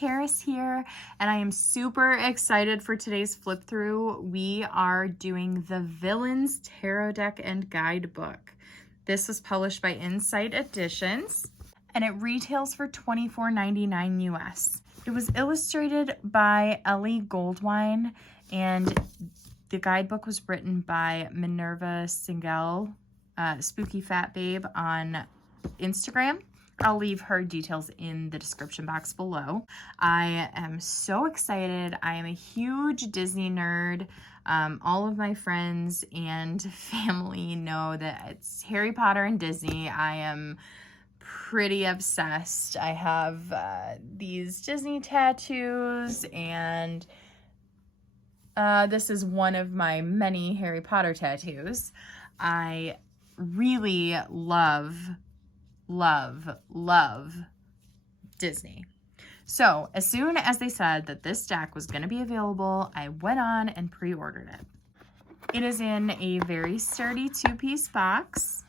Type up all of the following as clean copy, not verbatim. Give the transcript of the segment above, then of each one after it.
Karis here, and I am super excited for today's flip through. We are doing the Villains Tarot Deck and Guidebook. This was published by Insight Editions, and it retails for $24.99 US. It was illustrated by Ellie Goldwine, and the guidebook was written by Minerva Singel, Spooky Fat Babe on Instagram. I'll leave her details in the description box below. I am so excited. I am a huge Disney nerd. All of my friends and family know that it's Harry Potter and Disney. I am pretty obsessed. I have these Disney tattoos, and this is one of my many Harry Potter tattoos. I really love Disney. So as soon as they said that this deck was going to be available, I went on and pre-ordered it. It is in a very sturdy 2-piece box,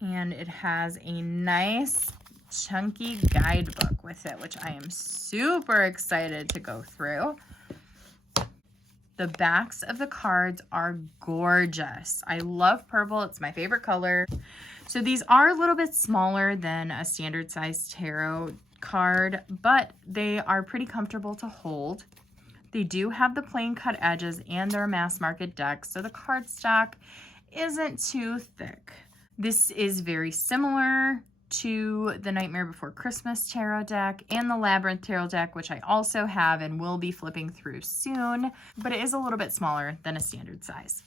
and it has a nice chunky guidebook with it, which I am super excited to go through. The backs of the cards are gorgeous. I love purple. It's my favorite color. So these are a little bit smaller than a standard size tarot card, but they are pretty comfortable to hold. They do have the plain cut edges, and they're a mass market deck, so the cardstock isn't too thick. This is very similar to the Nightmare Before Christmas tarot deck and the Labyrinth tarot deck, which I also have and will be flipping through soon, but it is a little bit smaller than a standard size.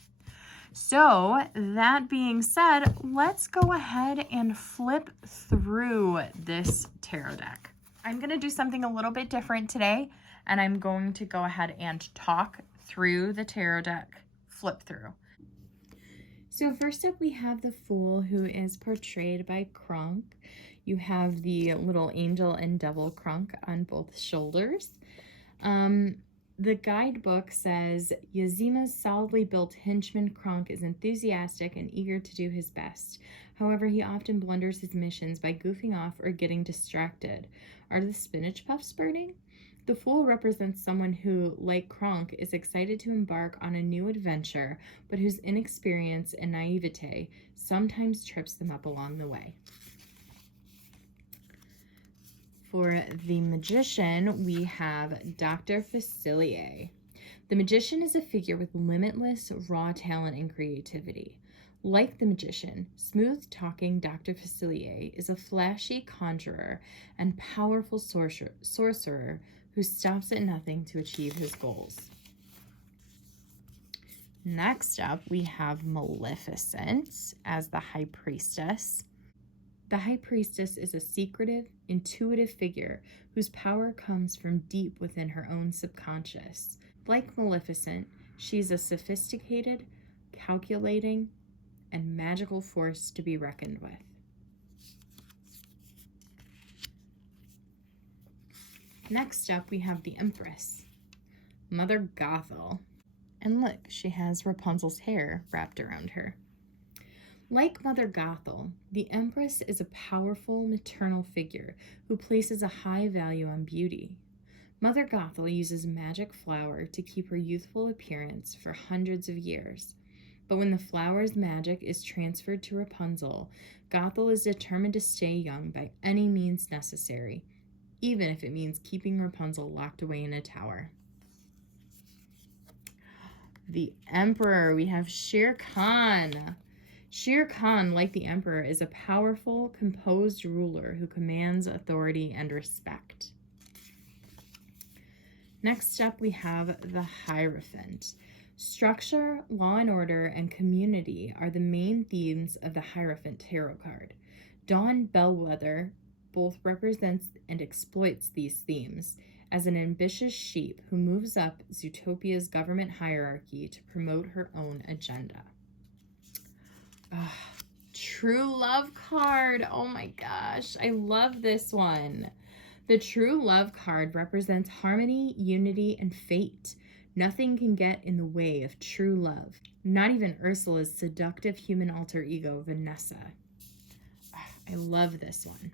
So that being said, let's go ahead and flip through this tarot deck. I'm going to do something a little bit different today, and I'm going to go ahead and talk through the tarot deck flip through. So first up, we have the Fool, who is portrayed by Kronk. You have the little angel and devil Kronk on both shoulders. The guidebook says, Yazima's solidly built henchman Kronk is enthusiastic and eager to do his best. However, he often blunders his missions by goofing off or getting distracted. Are the spinach puffs burning? The Fool represents someone who, like Kronk, is excited to embark on a new adventure, but whose inexperience and naivete sometimes trips them up along the way. For the Magician, we have Dr. Facilier. The Magician is a figure with limitless raw talent and creativity. Like the Magician, smooth-talking Dr. Facilier is a flashy conjurer and powerful sorcerer who stops at nothing to achieve his goals. Next up, we have Maleficent as the High Priestess. The High Priestess is a secretive, intuitive figure whose power comes from deep within her own subconscious. Like Maleficent, she's a sophisticated, calculating, and magical force to be reckoned with. Next up, we have the Empress, Mother Gothel. And look, she has Rapunzel's hair wrapped around her. Like Mother Gothel, the Empress is a powerful maternal figure who places a high value on beauty. Mother Gothel uses magic flower to keep her youthful appearance for hundreds of years. But when the flower's magic is transferred to Rapunzel, Gothel is determined to stay young by any means necessary, even if it means keeping Rapunzel locked away in a tower. The Emperor, we have Shere Khan. Shere Khan, like the Emperor, is a powerful, composed ruler who commands authority and respect. Next up, we have the Hierophant. Structure, law and order, and community are the main themes of the Hierophant tarot card. Dawn Bellwether both represents and exploits these themes as an ambitious sheep who moves up Zootopia's government hierarchy to promote her own agenda. True Love card. Oh my gosh, I love this one. The True Love card represents harmony, unity, and fate. Nothing can get in the way of true love. Not even Ursula's seductive human alter ego, Vanessa. I love this one.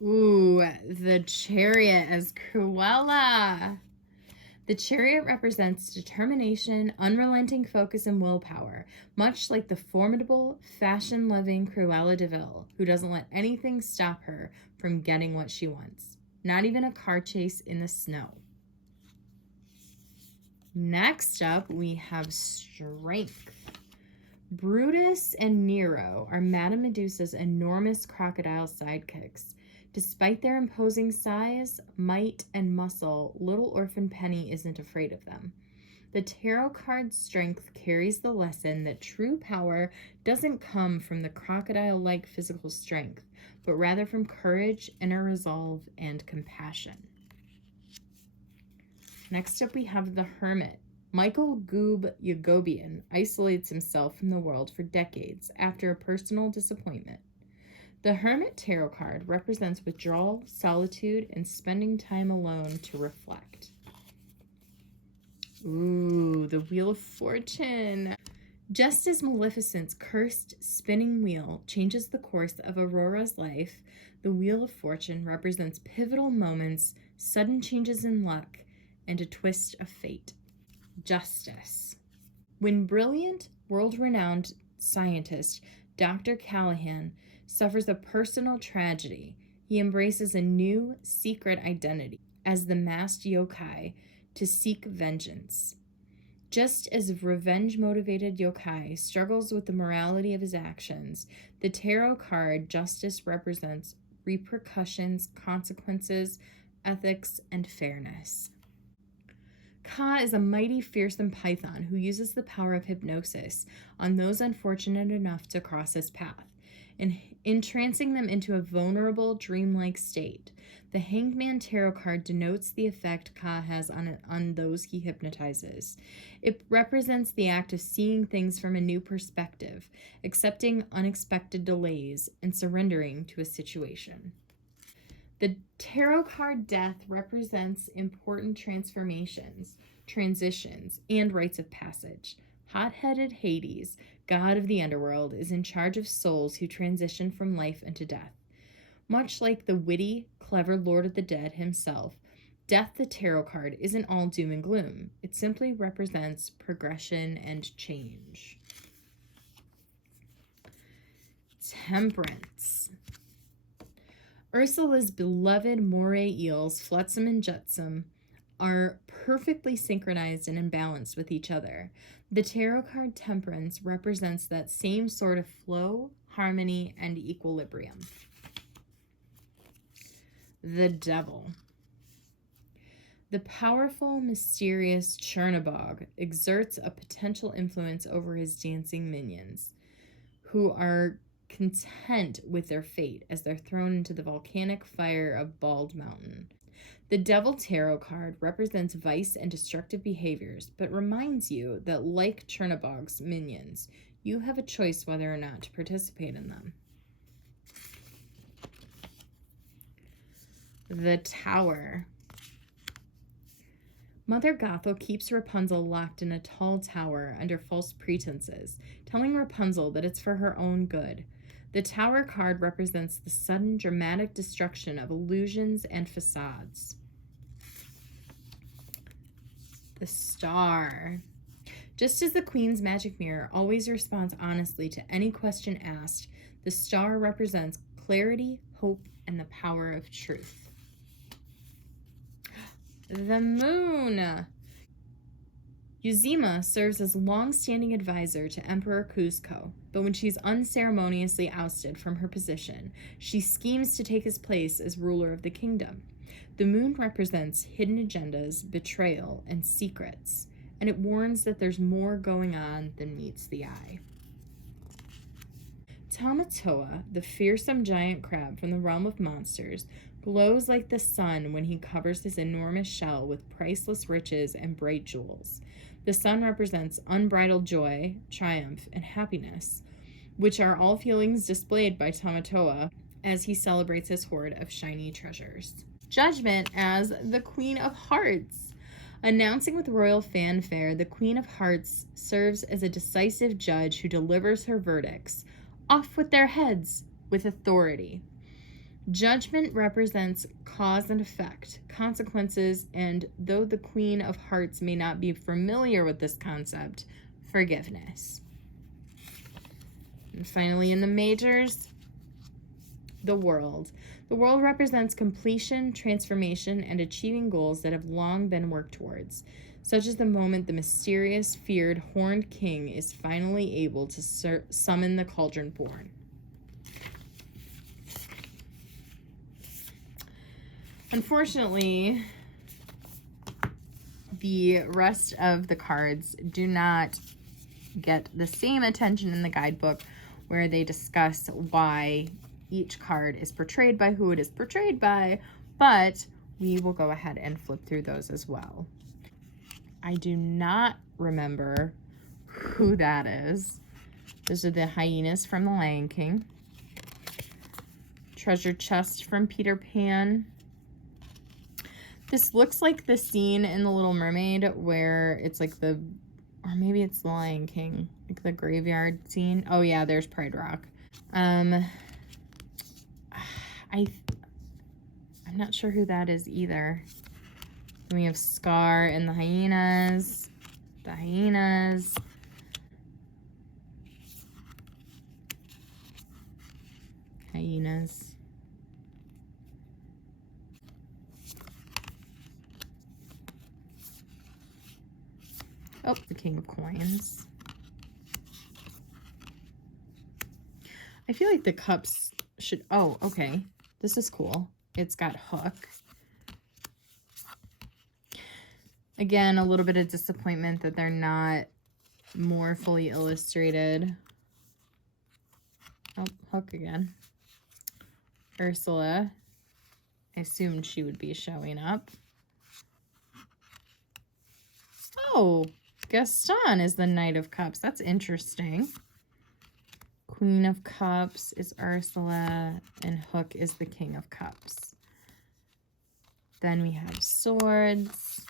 Ooh, the Chariot as Cruella. The Chariot represents determination, unrelenting focus, and willpower, much like the formidable, fashion-loving Cruella de Vil, who doesn't let anything stop her from getting what she wants. Not even a car chase in the snow. Next up, we have Strength. Brutus and Nero are Madame Medusa's enormous crocodile sidekicks. Despite their imposing size, might, and muscle, little orphan Penny isn't afraid of them. The tarot card Strength carries the lesson that true power doesn't come from the crocodile-like physical strength, but rather from courage, inner resolve, and compassion. Next up, we have the Hermit. Michael Goob Yagobian isolates himself from the world for decades after a personal disappointment. The Hermit tarot card represents withdrawal, solitude, and spending time alone to reflect. Ooh, the Wheel of Fortune. Just as Maleficent's cursed spinning wheel changes the course of Aurora's life, the Wheel of Fortune represents pivotal moments, sudden changes in luck, and a twist of fate. Justice. When brilliant, world-renowned scientist Dr. Callahan suffers a personal tragedy, he embraces a new, secret identity as the masked yokai to seek vengeance. Just as revenge-motivated yokai struggles with the morality of his actions, the tarot card Justice represents repercussions, consequences, ethics, and fairness. Ka is a mighty, fearsome python who uses the power of hypnosis on those unfortunate enough to cross his path, entrancing them into a vulnerable, dreamlike state. The Hangman Tarot card denotes the effect Ka has on those he hypnotizes. It represents the act of seeing things from a new perspective, accepting unexpected delays, and surrendering to a situation. The tarot card Death represents important transformations, transitions, and rites of passage. Hot-headed Hades, god of the underworld, is in charge of souls who transition from life into death. Much like the witty, clever Lord of the Dead himself, Death the tarot card isn't all doom and gloom. It simply represents progression and change. Temperance. Ursula's beloved moray eels, Flotsam and Jetsam, are perfectly synchronized and in balance with each other. The tarot card Temperance represents that same sort of flow, harmony, and equilibrium. The Devil. The powerful, mysterious Chernabog exerts a potential influence over his dancing minions, who are content with their fate as they're thrown into the volcanic fire of Bald Mountain. The Devil Tarot card represents vice and destructive behaviors, but reminds you that, like Chernabog's minions, you have a choice whether or not to participate in them. The Tower. Mother Gothel keeps Rapunzel locked in a tall tower under false pretenses, telling Rapunzel that it's for her own good. The Tower card represents the sudden, dramatic destruction of illusions and facades. The Star. Just as the Queen's magic mirror always responds honestly to any question asked, the Star represents clarity, hope, and the power of truth. The Moon. Uzima serves as long-standing advisor to Emperor Kuzco, but when she's unceremoniously ousted from her position, she schemes to take his place as ruler of the kingdom. The moon represents hidden agendas, betrayal, and secrets, and it warns that there's more going on than meets the eye. Tamatoa, the fearsome giant crab from the realm of monsters, glows like the sun when he covers his enormous shell with priceless riches and bright jewels. The sun represents unbridled joy, triumph, and happiness, which are all feelings displayed by Tamatoa as he celebrates his hoard of shiny treasures. Judgment as the Queen of Hearts. Announcing with royal fanfare, the Queen of Hearts serves as a decisive judge who delivers her verdicts. Off with their heads, with authority. Judgment represents cause and effect, consequences, and though the Queen of Hearts may not be familiar with this concept, forgiveness. And finally, in the majors, the world. The world represents completion, transformation, and achieving goals that have long been worked towards, such as the moment the mysterious, feared, horned king is finally able to summon the cauldron born. Unfortunately, the rest of the cards do not get the same attention in the guidebook, where they discuss why each card is portrayed by who it is portrayed by, but we will go ahead and flip through those as well. I do not remember who that is. Those are the hyenas from The Lion King. Treasure chest from Peter Pan. This looks like the scene in The Little Mermaid where it's like the, or maybe it's The Lion King, like the graveyard scene. Oh yeah, there's Pride Rock. I'm not sure who that is either. And we have Scar and the hyenas. The hyenas. Hyenas. Oh, the King of Coins. I feel like the cups should, oh, okay. This is cool. It's got Hook. Again, a little bit of disappointment that they're not more fully illustrated. Oh, Hook again. Ursula. I assumed she would be showing up. Oh, Gaston is the Knight of Cups. That's interesting. Queen of Cups is Ursula, and Hook is the King of Cups. Then we have Swords.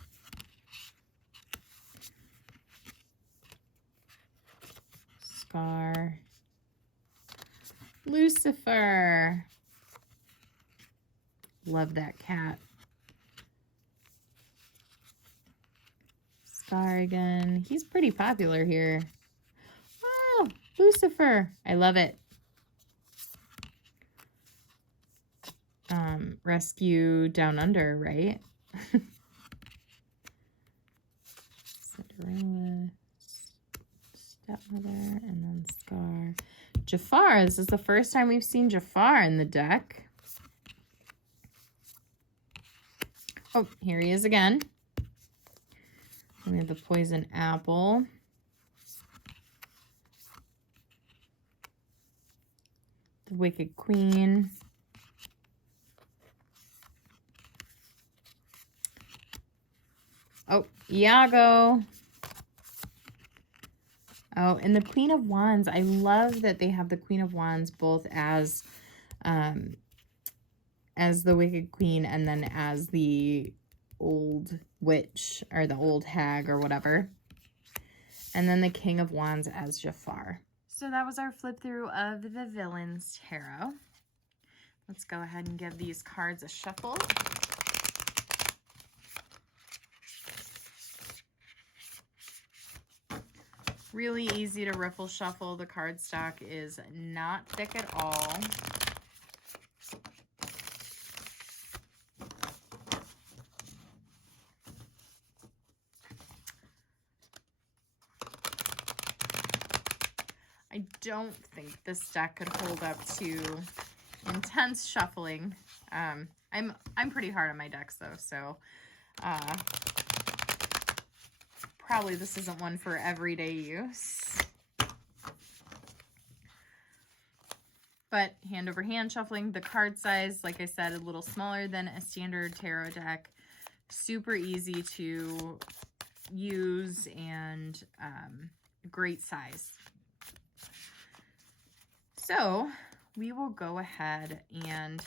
Scar. Lucifer. Love that cat. Scar again. He's pretty popular here. Oh, Lucifer. I love it. Rescue Down Under, right? Cinderella, Stepmother, and then Scar. Jafar. This is the first time we've seen Jafar in the deck. Oh, here he is again. And we have the Poison Apple. The Wicked Queen. Oh, Iago. Oh, and the Queen of Wands. I love that they have the Queen of Wands both as the Wicked Queen and then as the old witch or the old hag or whatever. And then the King of Wands as Jafar. So that was our flip through of the Villains Tarot. Let's go ahead and give these cards a shuffle. Really easy to riffle shuffle. The cardstock is not thick at all. I don't think this deck could hold up to intense shuffling. I'm pretty hard on my decks though, so probably this isn't one for everyday use. But hand over hand shuffling, the card size, like I said, a little smaller than a standard tarot deck. Super easy to use and great size. So we will go ahead and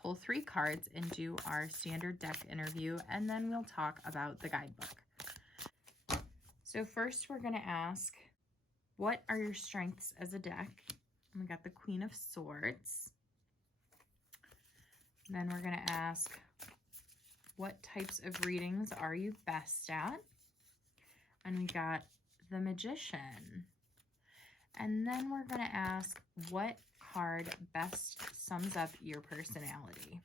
pull 3 cards and do our standard deck interview, and then we'll talk about the guidebook. So first we're going to ask, what are your strengths as a deck? And we got the Queen of Swords. Then we're going to ask, what types of readings are you best at? And we got the Magician. And then we're going to ask, what card best sums up your personality?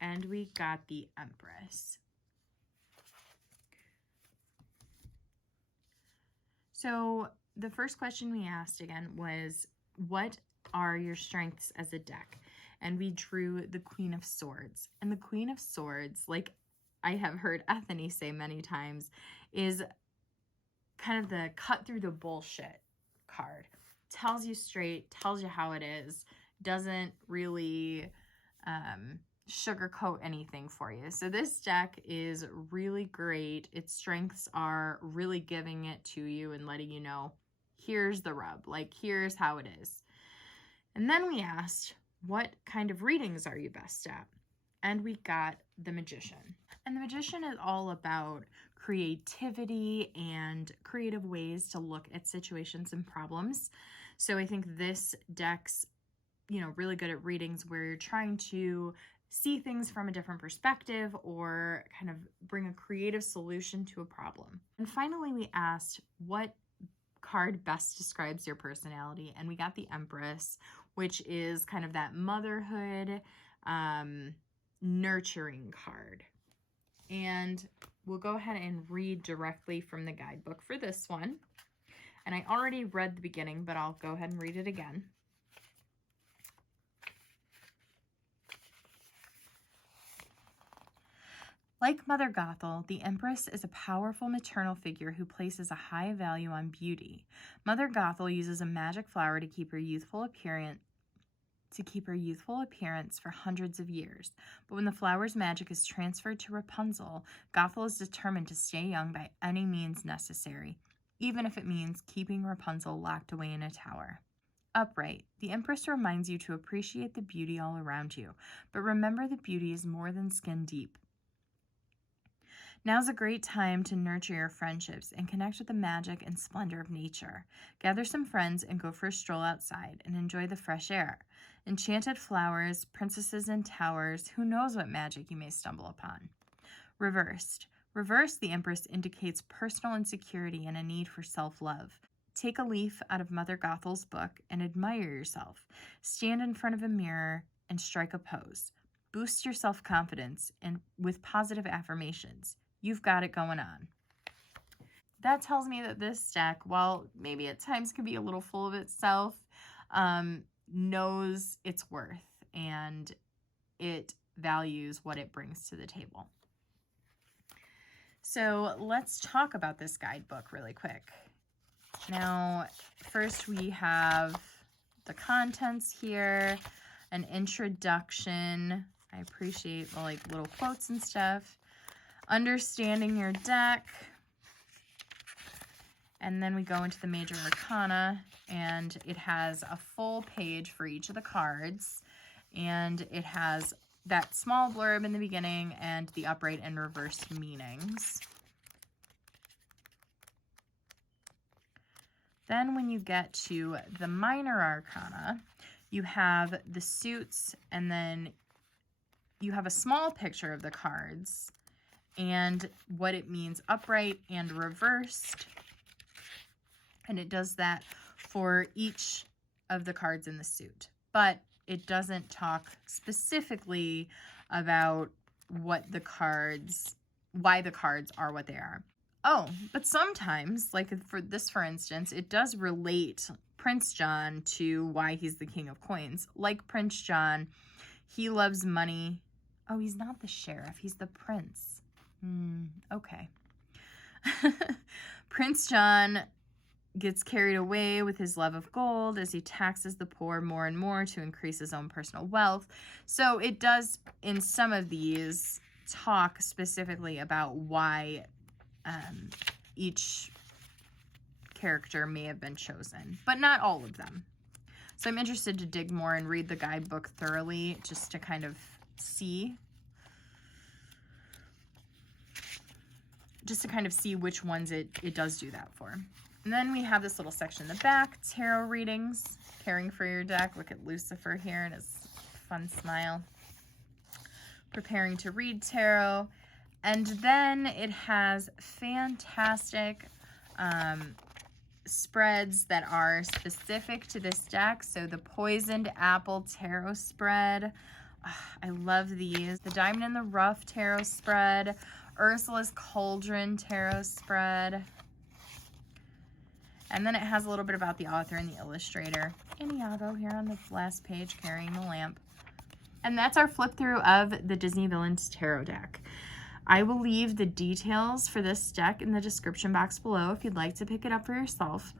And we got the Empress. So the first question we asked again was, what are your strengths as a deck? And we drew the Queen of Swords. And the Queen of Swords, like I have heard Ethany say many times, is kind of the cut through the bullshit card. Tells you straight, tells you how it is, doesn't really sugarcoat anything for you. So this deck is really great. Its strengths are really giving it to you and letting you know, here's the rub, like here's how it is. And then we asked, what kind of readings are you best at? And we got the Magician. And the Magician is all about creativity and creative ways to look at situations and problems. So I think this deck's, really good at readings where you're trying to see things from a different perspective or kind of bring a creative solution to a problem. And finally, we asked, what card best describes your personality? And we got the Empress, which is kind of that motherhood, nurturing card. And we'll go ahead and read directly from the guidebook for this one. And I already read the beginning, but I'll go ahead and read it again. Like Mother Gothel, the Empress is a powerful maternal figure who places a high value on beauty. Mother Gothel uses a magic flower to keep her youthful appearance for hundreds of years. But when the flower's magic is transferred to Rapunzel, Gothel is determined to stay young by any means necessary, even if it means keeping Rapunzel locked away in a tower. Upright, the Empress reminds you to appreciate the beauty all around you, but remember that beauty is more than skin deep. Now's a great time to nurture your friendships and connect with the magic and splendor of nature. Gather some friends and go for a stroll outside and enjoy the fresh air. Enchanted flowers, princesses and towers, who knows what magic you may stumble upon. Reversed. Reversed, the Empress indicates personal insecurity and a need for self-love. Take a leaf out of Mother Gothel's book and admire yourself. Stand in front of a mirror and strike a pose. Boost your self-confidence and with positive affirmations. You've got it going on. That tells me that this deck, while maybe at times can be a little full of itself, knows its worth and it values what it brings to the table. So let's talk about this guidebook really quick. Now, first we have the contents here, an introduction. I appreciate the little quotes and stuff. Understanding your deck. And then we go into the major arcana, and it has a full page for each of the cards. And it has that small blurb in the beginning and the upright and reversed meanings. Then when you get to the minor arcana, you have the suits, and then you have a small picture of the cards and what it means upright and reversed. And it does that for each of the cards in the suit. But it doesn't talk specifically about why the cards are what they are. Oh, but sometimes, for instance, it does relate Prince John to why he's the King of Coins. Like Prince John, he loves money. Oh, he's not the sheriff, he's the prince. Okay. Prince John gets carried away with his love of gold as he taxes the poor more and more to increase his own personal wealth. So it does, in some of these, talk specifically about why each character may have been chosen, but not all of them. So I'm interested to dig more and read the guidebook thoroughly just to kind of see which ones it does do that for. And then we have this little section in the back, tarot readings. caring for your deck. Look at Lucifer here and his fun smile. Preparing to read tarot. And then it has fantastic spreads that are specific to this deck. So the Poisoned Apple Tarot spread. I love these. The Diamond in the Rough Tarot spread. Ursula's Cauldron Tarot spread. And then it has a little bit about the author and the illustrator. And Iago here on the last page carrying the lamp. And that's our flip through of the Disney Villains Tarot deck. I will leave the details for this deck in the description box below if you'd like to pick it up for yourself.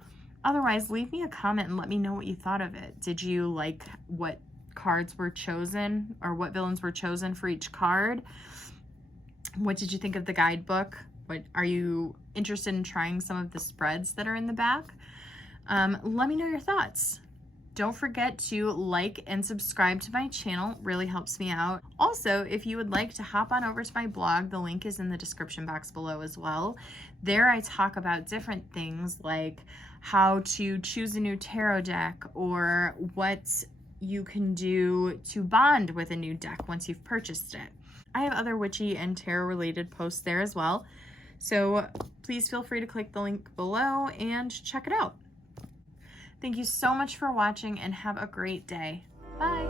Otherwise, leave me a comment and let me know what you thought of it. Did you like what cards were chosen or what villains were chosen for each card? What did you think of the guidebook? Are you interested in trying some of the spreads that are in the back? Let me know your thoughts. Don't forget to like and subscribe to my channel. It really helps me out. Also, if you would like to hop on over to my blog, the link is in the description box below as well. There I talk about different things like how to choose a new tarot deck or what you can do to bond with a new deck once you've purchased it. I have other witchy and tarot related posts there as well. So please feel free to click the link below and check it out. Thank you so much for watching and have a great day. Bye.